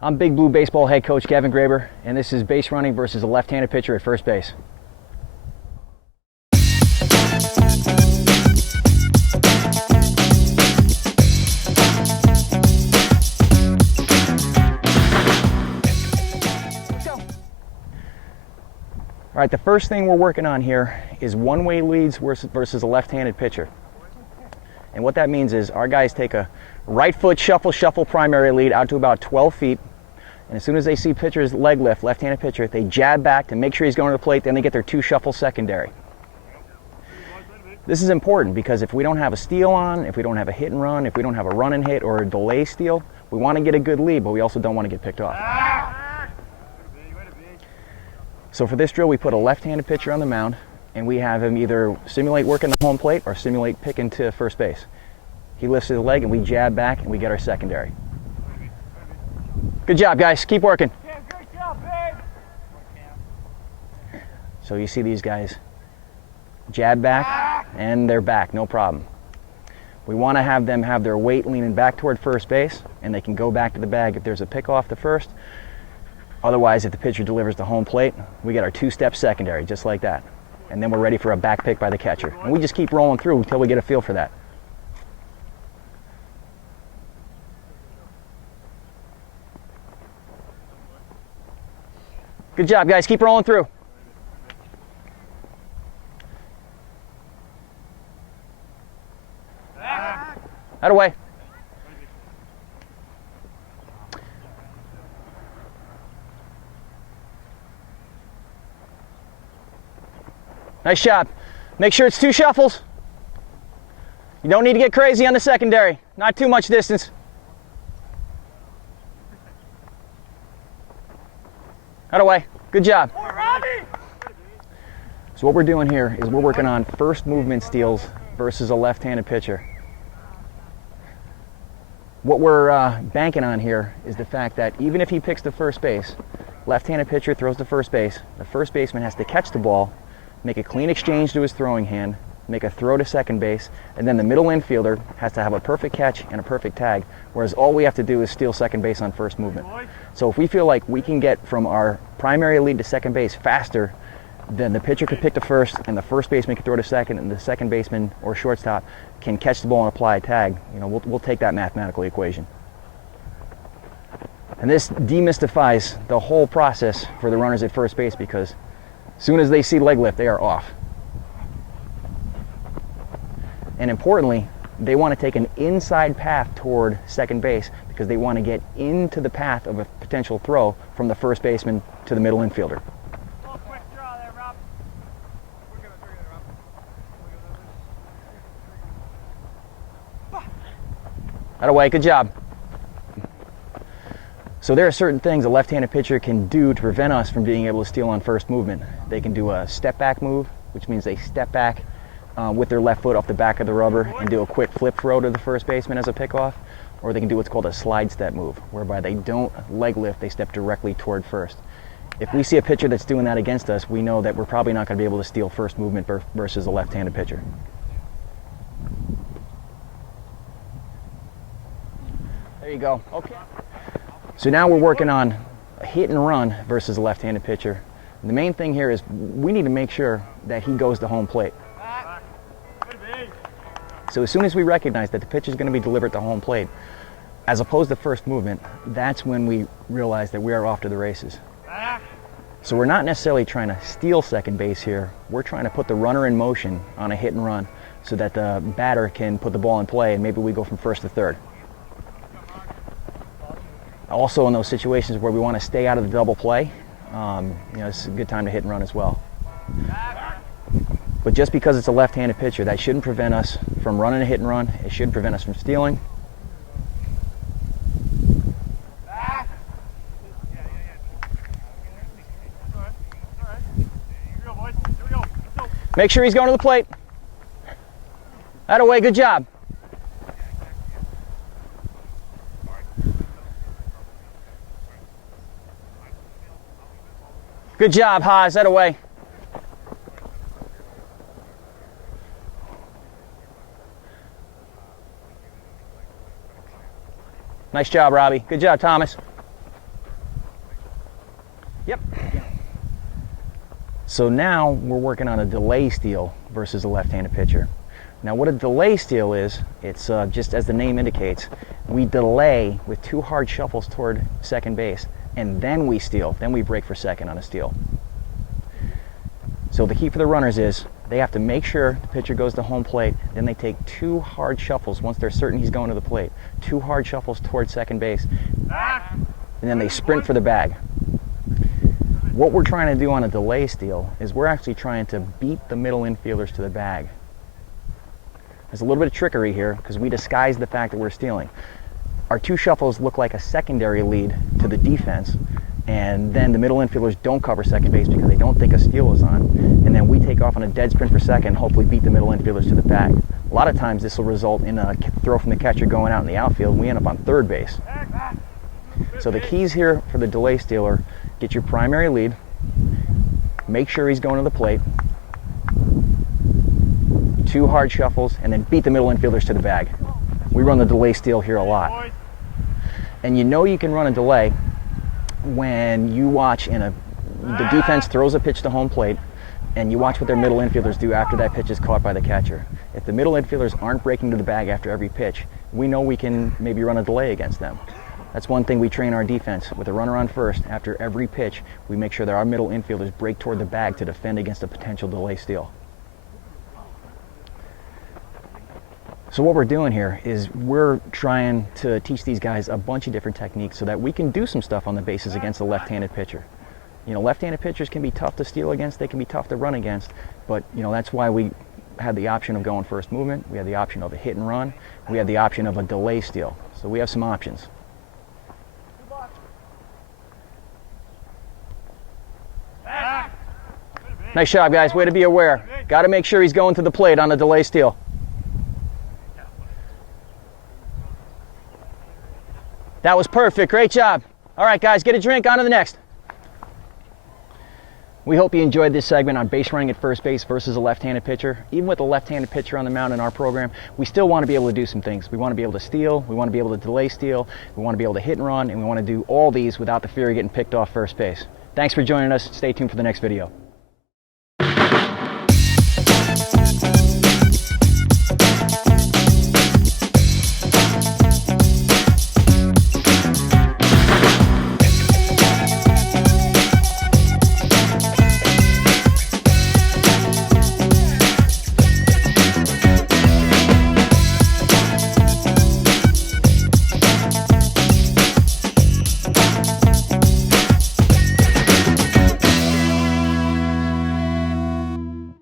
I'm Big Blue Baseball head coach Kevin Graber, and this is base running versus a left-handed pitcher at first base. All right, the first thing we're working on here is one-way leads versus a left-handed pitcher. And what that means is our guys take a right foot shuffle primary lead out to about 12 feet. And as soon as they see pitcher's leg lift, left-handed pitcher, they jab back to make sure he's going to the plate, then they get their two shuffle secondary. This is important because if we don't have a steal on, if we don't have a hit and run, if we don't have a run and hit or a delay steal, we want to get a good lead, but we also don't want to get picked off. So for this drill, we put a left-handed pitcher on the mound, and we have him either simulate working the home plate or simulate picking to first base. He lifts his leg, and we jab back, and we get our secondary. Good job, guys. Keep working. Yeah, good job, babe. So you see these guys jab back, and they're back, no problem. We want to have them have their weight leaning back toward first base, and they can go back to the bag if there's a pick off to first. Otherwise, if the pitcher delivers the home plate, we get our two-step secondary, just like that. And then we're ready for a back pick by the catcher. And we just keep rolling through until we get a feel for that. Good job, guys. Keep rolling through. Out of way. Nice job. Make sure it's two shuffles. You don't need to get crazy on the secondary. Not too much distance. Out of way. Good job. So what we're doing here is we're working on first movement steals versus a left-handed pitcher. What we're banking on here is the fact that even if he picks the first base, left-handed pitcher throws to first base, the first baseman has to catch the ball, make a clean exchange to his throwing hand, make a throw to second base, and then the middle infielder has to have a perfect catch and a perfect tag, whereas all we have to do is steal second base on first movement. So if we feel like we can get from our primary lead to second base faster, then the pitcher could pick to first, and the first baseman can throw to second, and the second baseman or shortstop can catch the ball and apply a tag. You know, we'll take that mathematical equation. And this demystifies the whole process for the runners at first base, because as soon as they see leg lift, they are off. And importantly, they want to take an inside path toward second base because they want to get into the path of a potential throw from the first baseman to the middle infielder. Quick draw there, Rob. Out of way, good job. So there are certain things a left-handed pitcher can do to prevent us from being able to steal on first movement. They can do a step-back move, which means they step back with their left foot off the back of the rubber and do a quick flip throw to the first baseman as a pickoff, or they can do what's called a slide step move, whereby they don't leg lift, they step directly toward first. If we see a pitcher that's doing that against us, we know that we're probably not going to be able to steal first movement versus a left-handed pitcher. There you go. Okay. So now we're working on a hit and run versus a left-handed pitcher. And the main thing here is we need to make sure that he goes to home plate. So as soon as we recognize that the pitch is going to be delivered to home plate, as opposed to first movement, that's when we realize that we are off to the races. So we're not necessarily trying to steal second base here. We're trying to put the runner in motion on a hit and run so that the batter can put the ball in play and maybe we go from first to third. Also in those situations where we want to stay out of the double play, it's a good time to hit and run as well. But just because it's a left-handed pitcher, that shouldn't prevent us from running a hit and run. It should prevent us from stealing. Make sure he's going to the plate. That away, good job. Good job, Haas, that away. Nice job, Robbie. Good job, Thomas. Yep. So now we're working on a delay steal versus a left-handed pitcher. Now what a delay steal is, it's just as the name indicates, we delay with 2 hard shuffles toward second base, and then we steal, then we break for second on a steal. So the key for the runners is they have to make sure the pitcher goes to home plate, then they take 2 hard shuffles once they're certain he's going to the plate, 2 hard shuffles toward second base, and then they sprint for the bag. What we're trying to do on a delay steal is we're actually trying to beat the middle infielders to the bag. There's a little bit of trickery here because we disguise the fact that we're stealing. Our 2 shuffles look like a secondary lead to the defense, and then the middle infielders don't cover second base because they don't think a steal is on, and then we take off on a dead sprint for second, hopefully beat the middle infielders to the bag. A lot of times this will result in a throw from the catcher going out in the outfield, and we end up on third base. So the keys here for the delay stealer: get your primary lead, make sure he's going to the plate, 2 hard shuffles, and then beat the middle infielders to the bag. We run the delay steal here a lot. And you know you can run a delay when you watch the defense throws a pitch to home plate, and you watch what their middle infielders do after that pitch is caught by the catcher. If the middle infielders aren't breaking to the bag after every pitch, we know we can maybe run a delay against them. That's one thing we train our defense. With a runner on first, after every pitch, we make sure that our middle infielders break toward the bag to defend against a potential delay steal. So what we're doing here is we're trying to teach these guys a bunch of different techniques so that we can do some stuff on the bases against a left-handed pitcher. You know, left-handed pitchers can be tough to steal against, they can be tough to run against, but you know, that's why we had the option of going first movement, we had the option of a hit and run, we had the option of a delay steal. So we have some options. Nice job, guys. Way to be aware. Got to make sure he's going to the plate on a delay steal. That was perfect. Great job. All right, guys, get a drink. On to the next. We hope you enjoyed this segment on base running at first base versus a left-handed pitcher. Even with a left-handed pitcher on the mound in our program, we still want to be able to do some things. We want to be able to steal, we want to be able to delay steal, we want to be able to hit and run, and we want to do all these without the fear of getting picked off first base. Thanks for joining us. Stay tuned for the next video.